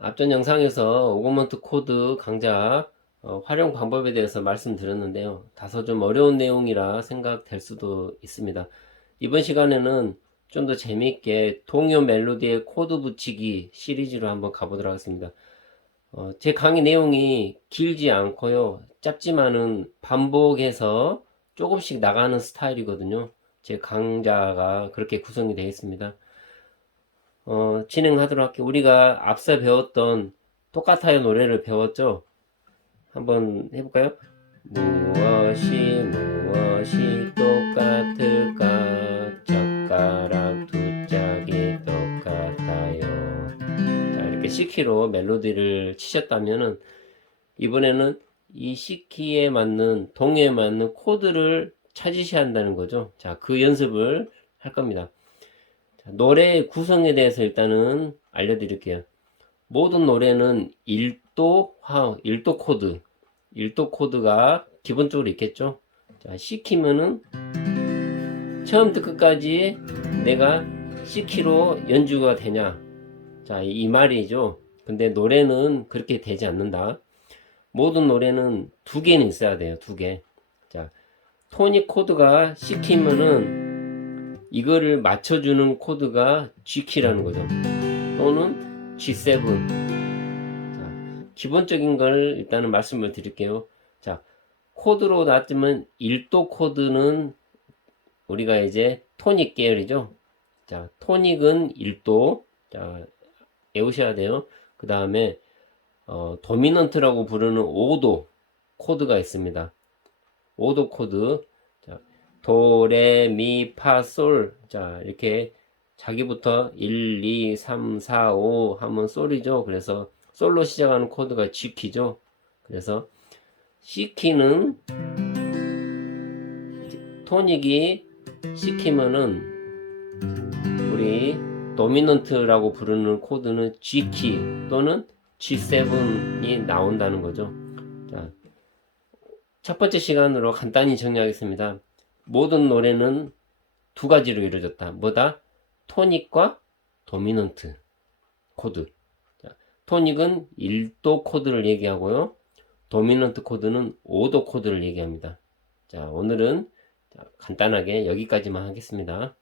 앞전 영상에서 오거먼트 코드 강좌 어, 활용 방법에 대해서 말씀드렸는데요. 다소 좀 어려운 내용이라 생각될 수도 있습니다. 이번 시간에는 좀 더 재미있게 동요 멜로디의 코드 붙이기 시리즈로 한번 가보도록 하겠습니다. 어, 제 강의 내용이 길지 않고요. 짧지만은 반복해서 조금씩 나가는 스타일이거든요. 제 강좌가 그렇게 구성이 되어 있습니다. 어, 진행하도록 할게요. 우리가 앞서 배웠던 똑같아요 노래를 배웠죠? 한번 해볼까요? 무엇이 무엇이 똑같을까? 젓가락 두 짝이 똑같아요. 자, 이렇게 C키로 멜로디를 치셨다면은 이번에는 이 C키에 맞는 동에 맞는 코드를 찾으셔야 한다는 거죠. 자, 그 연습을 할 겁니다. 자, 노래 구성에 대해서 일단은 알려드릴게요. 모든 노래는 1도 화, 1도 코드, 1도 코드가 기본적으로 있겠죠. 자, 시키면은 처음부터 끝까지 내가 C키로 연주가 되냐. 자, 이 말이죠. 근데 노래는 그렇게 되지 않는다. 모든 노래는 두 개는 있어야 돼요. 두 개. 자, 토닉 코드가 C키면은 이거를 맞춰주는 코드가 G키라는 거죠. 또는 G7. 자, 기본적인 걸 일단은 말씀을 드릴게요. 자, 코드로 놨으면 1도 코드는 우리가 이제 토닉 계열이죠. 자, 토닉은 1도. 자, 외우셔야 돼요. 그 다음에, 어, 도미넌트라고 부르는 5도 코드가 있습니다. 5도 코드. 자, 도, 레, 미, 파, 솔. 자, 이렇게 자기부터 1, 2, 3, 4, 5 하면 솔이죠. 그래서 솔로 시작하는 코드가 G키죠. 그래서 C키는 토닉이 C키면은 우리 도미넌트라고 부르는 코드는 G키 또는 G7이 나온다는 거죠. 자, 첫 번째 시간으로 간단히 정리하겠습니다. 모든 노래는 두 가지로 이루어졌다. 뭐다? 토닉과 도미넌트 코드. 자, 토닉은 1도 코드를 얘기하고요. 도미넌트 코드는 5도 코드를 얘기합니다. 자, 오늘은 자, 간단하게 여기까지만 하겠습니다.